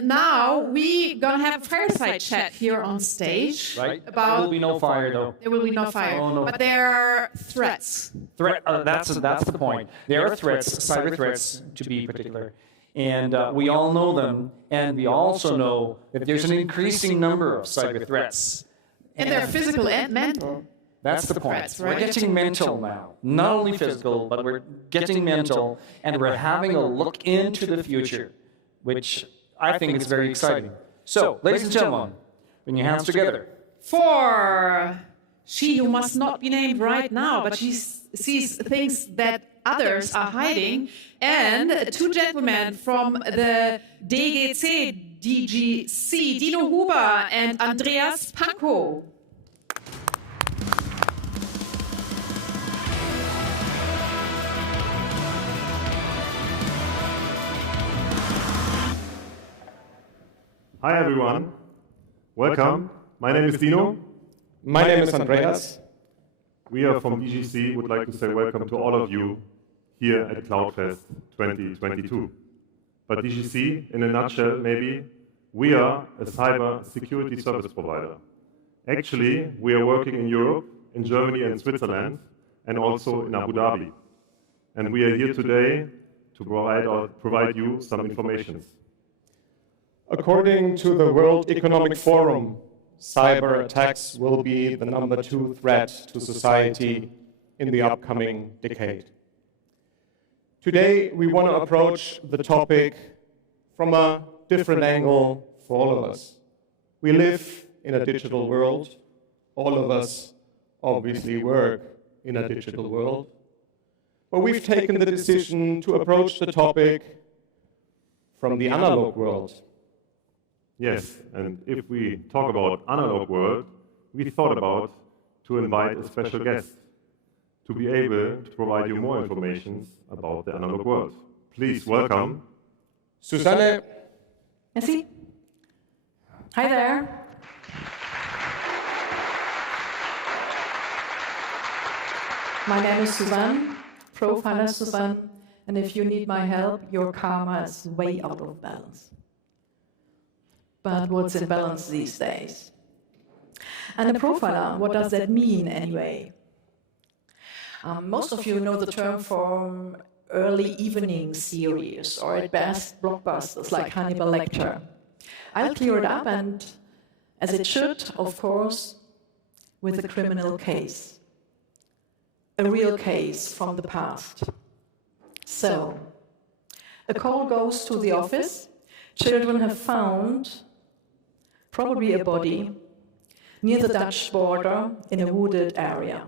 And now we're going to have a fireside chat here on stage. Right. About, there will be no fire, though. There will be no fire. Oh, no. But there are threats. That's the point. There are threats, cyber threats to be particular. And we all know them. And we also know that there's an increasing number of cyber threats. And they're physical and mental. That's the point. Threats, right? We're getting mental now. Not only physical, but we're getting mental. And we're having a look into the future, which I think is very exciting. So, ladies and gentlemen, bring your hands together. For she who must not be named right now, but she sees things that others are hiding, and two gentlemen from the DGC, Dino Huber and Andreas Pankow. Hi everyone, welcome. My name is Dino. My name is Andreas. We are from DGC, would like to say welcome to all of you here at CloudFest 2022. But DGC, in a nutshell maybe, we are a cyber security service provider. Actually, we are working in Europe, in Germany and Switzerland, and also in Abu Dhabi. And we are here today to provide you some information. According to the World Economic Forum, cyber attacks will be the #2 threat to society in the upcoming decade. Today, we want to approach the topic from a different angle for all of us. We live in a digital world. All of us obviously work in a digital world. But we've taken the decision to approach the topic from the analog world. Yes, and if we talk about analog world, we thought about to invite a special guest to be able to provide you more information about the analog world. Please welcome Suzanne. Merci. Hi there. My name is Suzanne, profiler Suzanne, and if you need my help, your karma is way out of balance. But what's in balance these days? And a profiler, what does that mean anyway? Most of you know the term from early evening series, or at best blockbusters like Hannibal Lecter. I'll clear it up, and as it should, of course, with a criminal case. A real case from the past. So, a call goes to the office. Children have found probably a body near the Dutch border in a wooded area.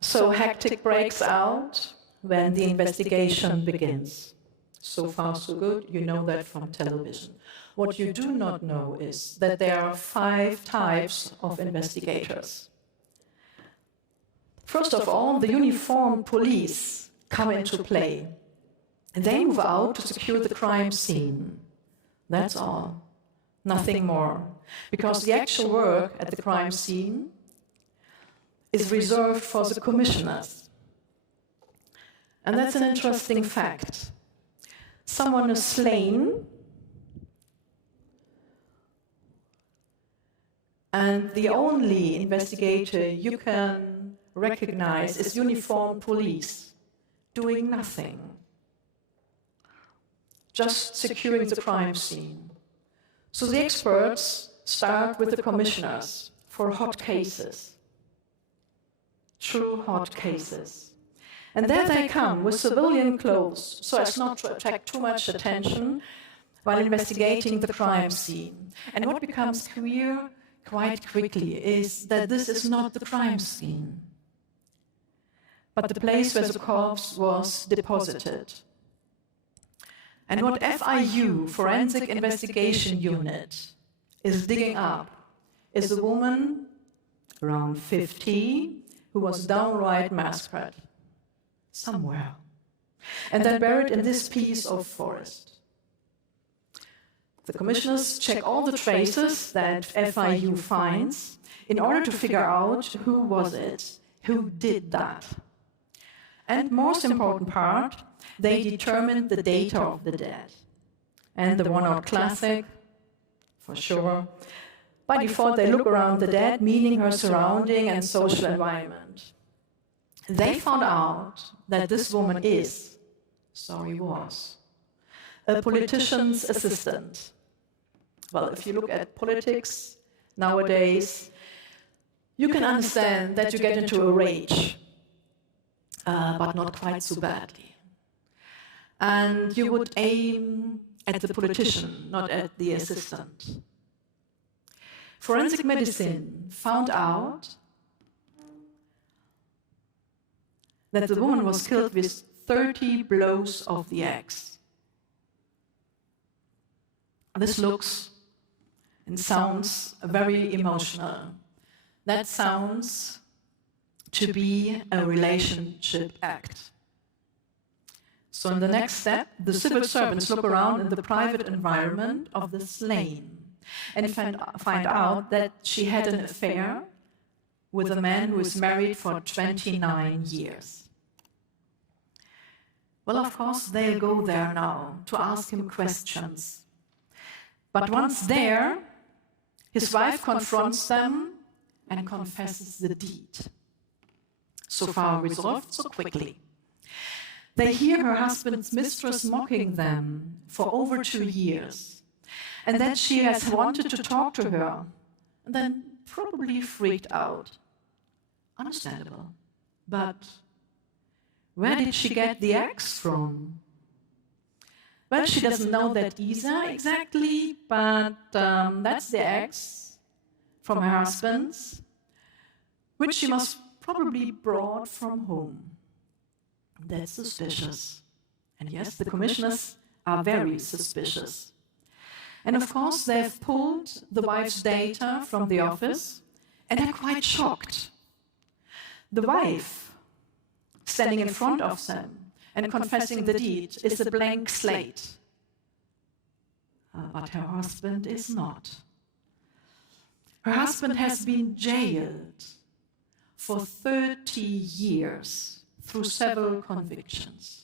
So hectic breaks out when the investigation begins. So far, so good. You know that from television. What you do not know is that there are 5 types of investigators. First of all, the uniformed police come into play. And they move out to secure the crime scene. That's all. Nothing more. Because the actual work at the crime scene is reserved for the commissioners. And that's an interesting fact. Someone is slain, and the only investigator you can recognize is uniformed police doing nothing, just securing the crime scene. So the experts start with the commissioners for hot cases, true hot cases. And there they come with civilian clothes, so as not to attract too much attention while investigating the crime scene. And what becomes clear quite quickly is that this is not the crime scene, but the place where the corpse was deposited. And what FIU, Forensic Investigation Unit, is digging up is a woman around 50 who was downright massacred somewhere, and then buried in this piece of forest. The commissioners check all the traces that FIU finds in order to figure out who was it, who did that. And most important part, they determined the data of the dead. and the worn-out classic, for sure. By default, they look around the dead, meaning her surrounding and social environment. They found out that this woman was, a politician's assistant. Well, if you look at politics nowadays, you can understand that you get into a rage, but not quite so badly. And you would aim at the politician, not at the assistant. Forensic medicine found out that the woman was killed with 30 blows of the axe. This looks and sounds very emotional. That sounds to be a relationship act. So in the next step, the civil servants look around in the private environment of the slain and find out that she had an affair with a man who is married for 29 years. Well, of course, they'll go there now to ask him questions. But once there, his wife confronts them and confesses the deed. So far resolved so quickly. They hear her husband's mistress mocking them for over 2 years, and that she has wanted to talk to her, and then probably freaked out. Understandable. But where did she get the axe from? Well, she doesn't know that either exactly, but that's the axe from her husband's, which she must probably brought from home. That's suspicious. And yes, the commissioners are very suspicious. And of course, they've pulled the wife's data from the office, and they're quite shocked. The wife, standing in front of them and confessing the deed, is a blank slate. But her husband is not. Her husband has been jailed for 30 years through several convictions.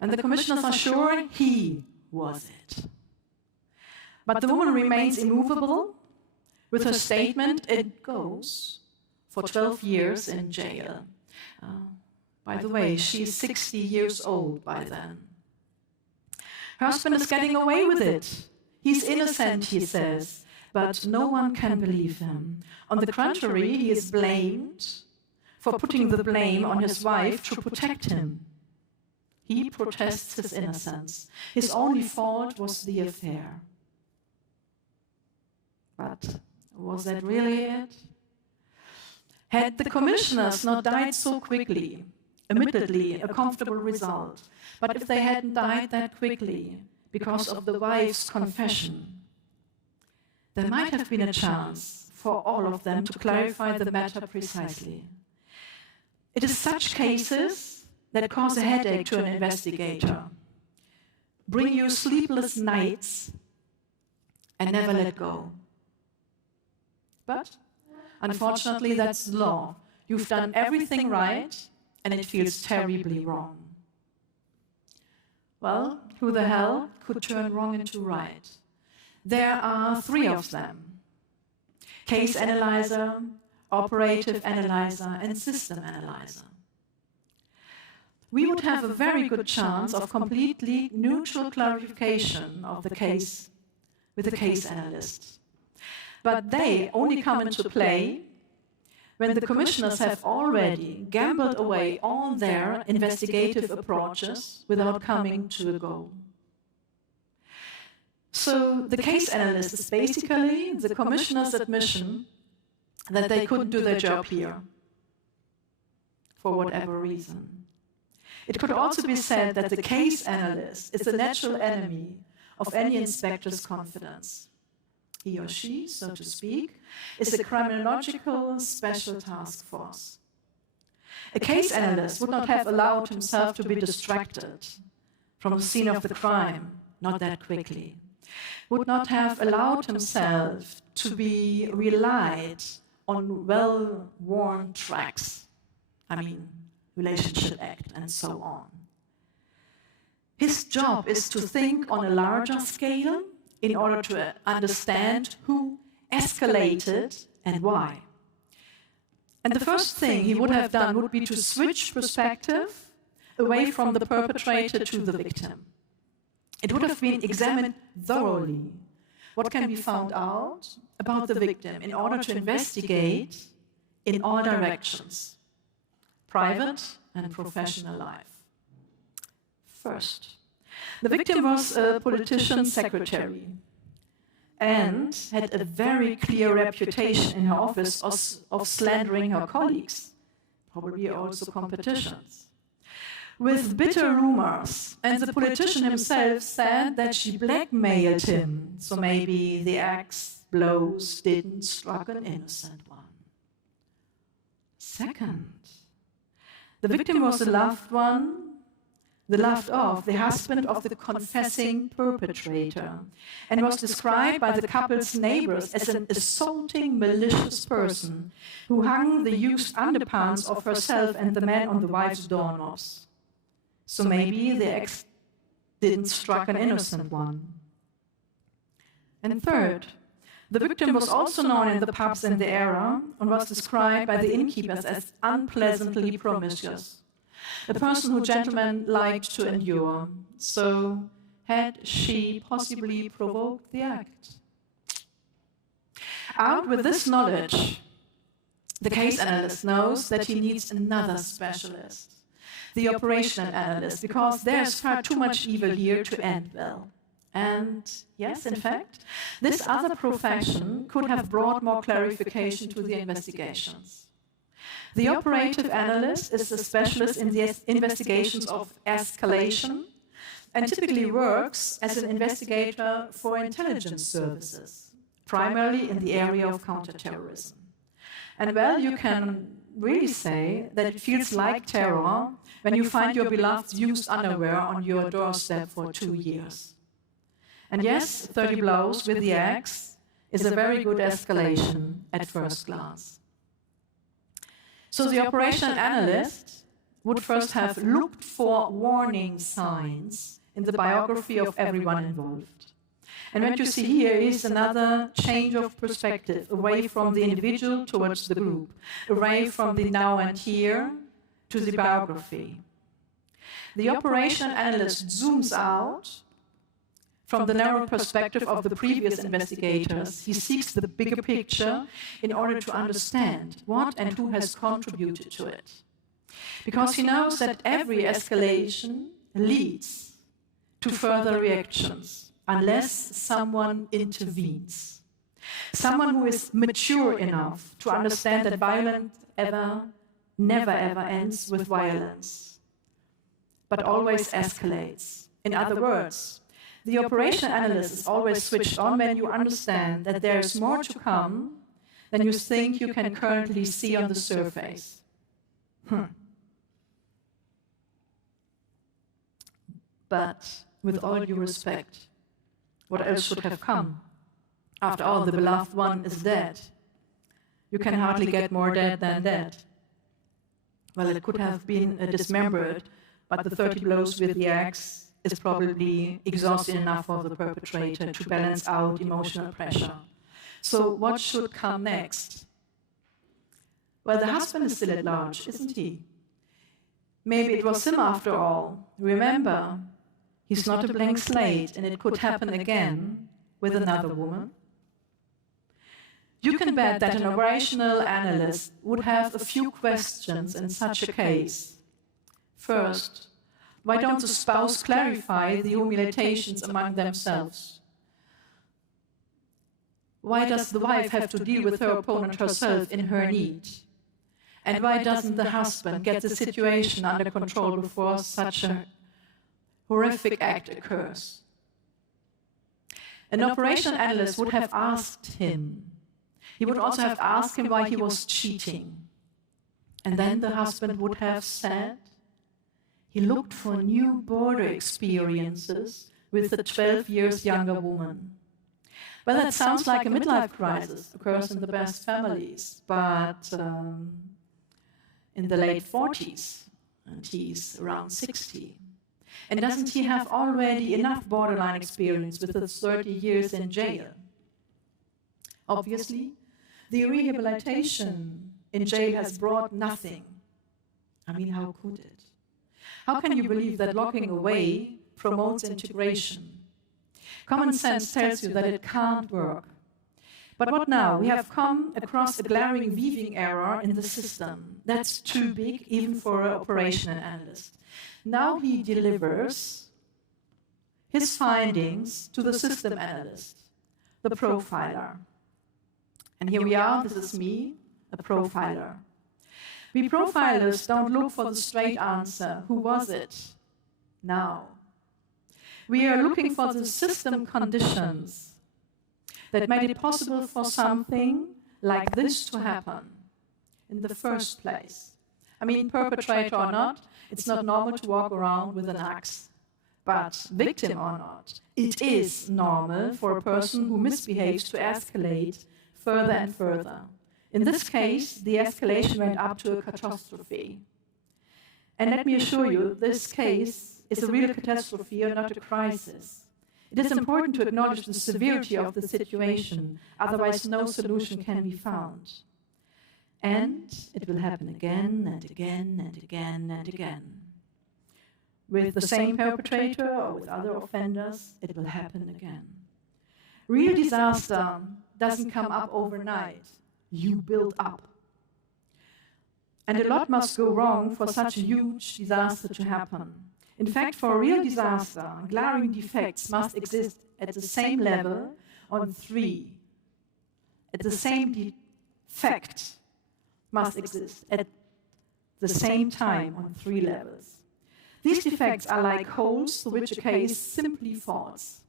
And the commissioners are sure he was it. But the woman remains immovable. With her statement, it goes for 12 years in jail. By the way, she's 60 years old by then. Her husband is getting away with it. He's innocent, he says, but no one can believe him. On the contrary, he is blamed for putting the blame on his wife to protect him. He protests his innocence. His only fault was the affair. But was that really it? Had the commissioners not died so quickly, admittedly a comfortable result, but if they hadn't died that quickly because of the wife's confession, there might have been a chance for all of them to clarify the matter precisely. It is such cases that cause a headache to an investigator, bring you sleepless nights, and never let go. But unfortunately, that's the law. You've done everything right, and it feels terribly wrong. Well, who the hell could turn wrong into right? There are 3 of them: case analyzer, operative analyzer, and system analyzer. We would have a very good chance of completely neutral clarification of the case with the case analysts. But they only come into play when the commissioners have already gambled away all their investigative approaches without coming to a goal. So the case analyst is basically the commissioner's admission that they couldn't do their job here, for whatever reason. It could also be said that the case analyst is a natural enemy of any inspector's confidence. He or she, so to speak, is a criminological special task force. A case analyst would not have allowed himself to be distracted from the scene of the crime, not that quickly. Would not have allowed himself to be relied on well-worn tracks. Relationship act and so on. His job is to think on a larger scale in order to understand who escalated and why. And the first thing he would have done would be to switch perspective away from the perpetrator to the victim. It would have been examined thoroughly. What can be found out about the victim in order to investigate in all directions, private and professional life. First, the victim was a politician's secretary and had a very clear reputation in her office of slandering her colleagues, probably also competitions, with bitter rumors. And the politician himself said that she blackmailed him, so maybe the axe blows didn't strike an innocent one. Second, the victim was a loved one, the loved of, the husband of the confessing perpetrator, and was described by the couple's neighbors as an assaulting, malicious person who hung the used underpants of herself and the man on the wife's doorknobs. So maybe the ex didn't strike an innocent one. And third, the victim was also known in the pubs in the area and was described by the innkeepers as unpleasantly promiscuous. A person who gentlemen liked to endure. So had she possibly provoked the act? Armed with this knowledge, the case analyst knows that he needs another specialist, the operational analyst, because there's far too much evil here to end well. And yes, in fact, this other profession could have brought more clarification to the investigations. The operative analyst is a specialist in the investigations of escalation and typically works as an investigator for intelligence services, primarily in the area of counterterrorism. And well, you can really say that it feels like terror when you find your beloved used underwear on your doorstep for 2 years. And yes, 30 blows with the axe is a very good escalation at first glance. So the operational analyst would first have looked for warning signs in the biography of everyone involved. And what you see here is another change of perspective, away from the individual towards the group, away from the now and here to the biography. The operational analyst zooms out from the narrow perspective of the previous investigators. He seeks the bigger picture in order to understand what and who has contributed to it. Because he knows that every escalation leads to further reactions, unless someone intervenes. Someone who is mature enough to understand that violence never ever ends with violence, but always escalates. In other words, the operational analyst is always switched on when you understand that there is more to come than you think you can currently see on the surface. But with all due respect, what else should have come? After all, the beloved one is dead. You can hardly get more dead than dead. Well, it could have been dismembered, but the 30 blows with the axe is probably exhausting enough for the perpetrator to balance out emotional pressure. So what should come next? Well, the husband is still at large, isn't he? Maybe it was him after all. Remember, he's not a blank slate, and it could happen again with another woman. You can bet that an operational analyst would have a few questions in such a case. First, why don't the spouse clarify the humiliations among themselves? Why does the wife have to deal with her opponent herself in her need? And why doesn't the husband get the situation under control before such a horrific act occurs? An operational analyst would have asked him. He would also have asked him why he was cheating. And then the husband would have said, he looked for new border experiences with a 12 years younger woman. Well, that sounds like a midlife crisis, occurs in the best families, but in the late 40s, and he's around 60. And doesn't he have already enough borderline experience with his 30 years in jail? Obviously, the rehabilitation in jail has brought nothing. I mean, how could it? How can you believe that locking away promotes integration? Common sense tells you that it can't work. But what now? We have come across a glaring weaving error in the system. That's too big, even for an operational analyst. Now he delivers his findings to the system analyst, the profiler. And here we are, this is me, a profiler. We profilers don't look for the straight answer. Who was it? Now. We are looking for the system conditions that made it possible for something like this to happen in the first place. I mean, perpetrator or not, it's not normal to walk around with an axe. But victim or not, it is normal for a person who misbehaves to escalate further and further. In this case, the escalation went up to a catastrophe. And let me assure you, this case is a real catastrophe and not a crisis. It is important to acknowledge the severity of the situation, otherwise no solution can be found. And it will happen again and again and again and again. With the same perpetrator or with other offenders, it will happen again. Real disaster doesn't come up overnight. You build up. And a lot must go wrong for such a huge disaster to happen. In fact, for a real disaster, glaring defects must exist at the same level on three. At the same defect must exist at the same time on three levels. These defects are like holes through which a case simply falls.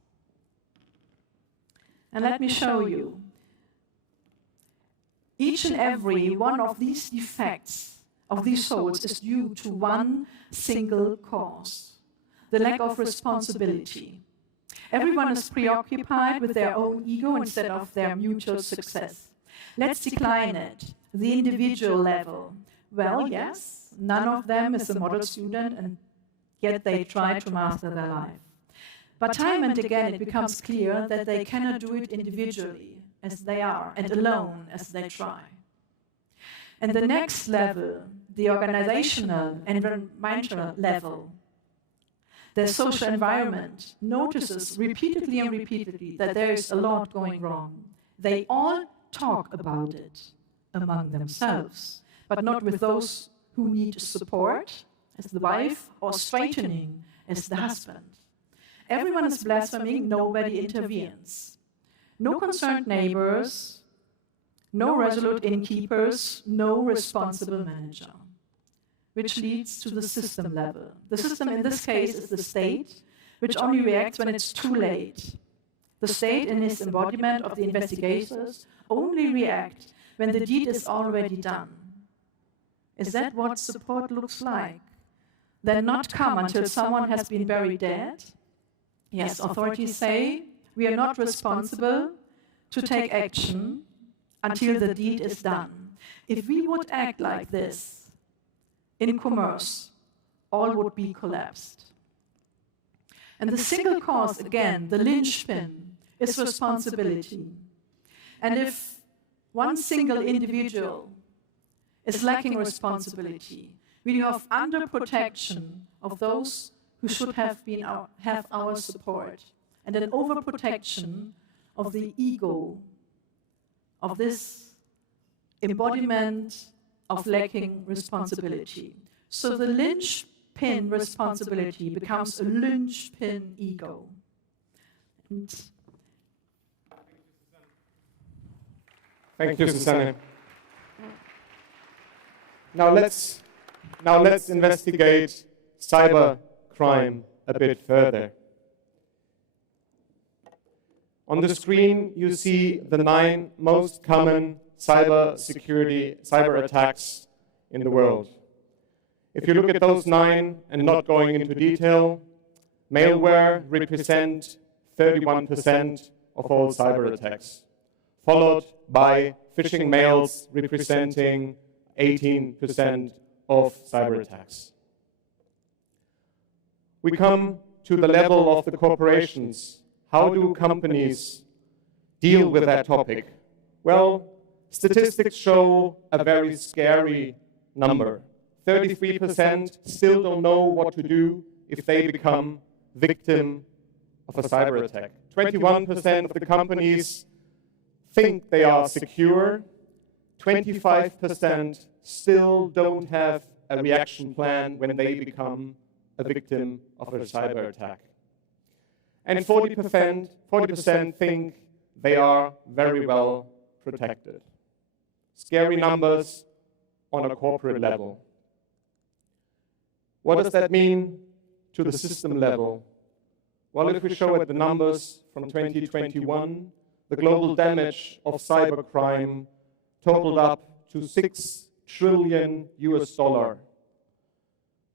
And let me show you. Each and every one of these defects, of these holes, is due to one single cause: the lack of responsibility. Everyone is preoccupied with their own ego instead of their mutual success. Let's decline it. The individual level. Well, yes, none of them is a model student, and yet they try to master their life. But time and again it becomes clear that they cannot do it individually as they are, and alone as they try. And the next level, the organizational, environmental level, their social environment notices repeatedly and repeatedly that there is a lot going wrong. They all talk about it among themselves, but not with those who need support, as the wife, or straightening, as the husband. Everyone is blaspheming, nobody intervenes. No concerned neighbors, no resolute innkeepers, no responsible manager. Which leads to the system level. The system in this case is the state, which only reacts when it's too late. The state, in its embodiment of the investigators, only react when the deed is already done. Is that what support looks like? Then not come until someone has been buried dead? Yes, authorities say we are not responsible to take action until the deed is done. If we would act like this in commerce, all would be collapsed. And the single cause, again, the linchpin, is responsibility. And if one single individual is lacking responsibility, we have under protection of those who should have our support, and an overprotection of the ego, of this embodiment of lacking responsibility. So the linchpin responsibility becomes a linchpin ego. And thank you, Suzanne. Now let's investigate cyber crime a bit further. On the screen, you see the 9 most common cyber attacks in the world. If you look at those 9, and not going into detail, malware represents 31% of all cyber attacks, followed by phishing mails representing 18% of cyber attacks. we come to the level of the corporations. How do companies deal with that topic? Well, statistics show a very scary number. 33% still don't know what to do if they become victim of a cyber attack. 21% of the companies think they are secure. 25% still don't have a reaction plan when they become a victim of a cyber attack. And 40% think they are very well protected. Scary numbers on a corporate level. What does that mean to the system level? Well, if we show at the numbers from 2021, the global damage of cybercrime totaled up to $6 trillion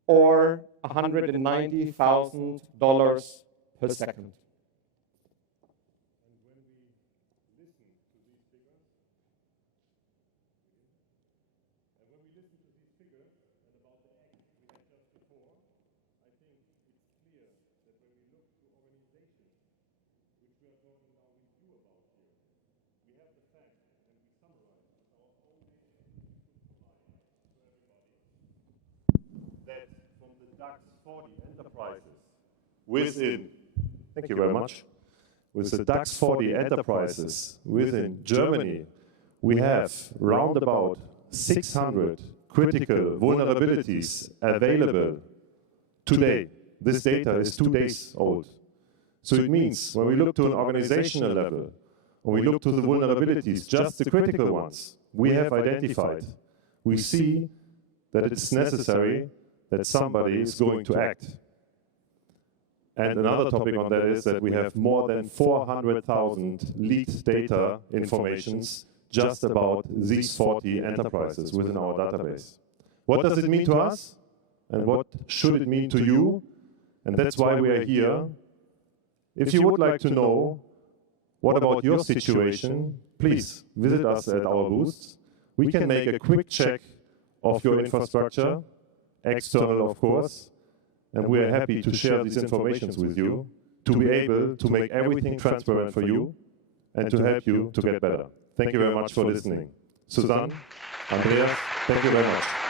or $190,000 per second. Thank you very much. With the DAX 40 enterprises within Germany, we have round about 600 critical vulnerabilities available today. This data is 2 days old. So it means when we look to an organizational level, when we look to the vulnerabilities, just the critical ones we have identified, we see that it's necessary that somebody is going to act. And another topic on that is that we have more than 400,000 leaked data informations just about these 40 enterprises within our database. What does it mean to us? And what should it mean to you? And that's why we are here. If you would like to know what about your situation, please visit us at our booths. We can make a quick check of your infrastructure, external of course, and we are happy to share these information with you to be able to make everything transparent for you and to help you to get better. Thank you very much for listening. Suzanne, Andreas, thank you very much.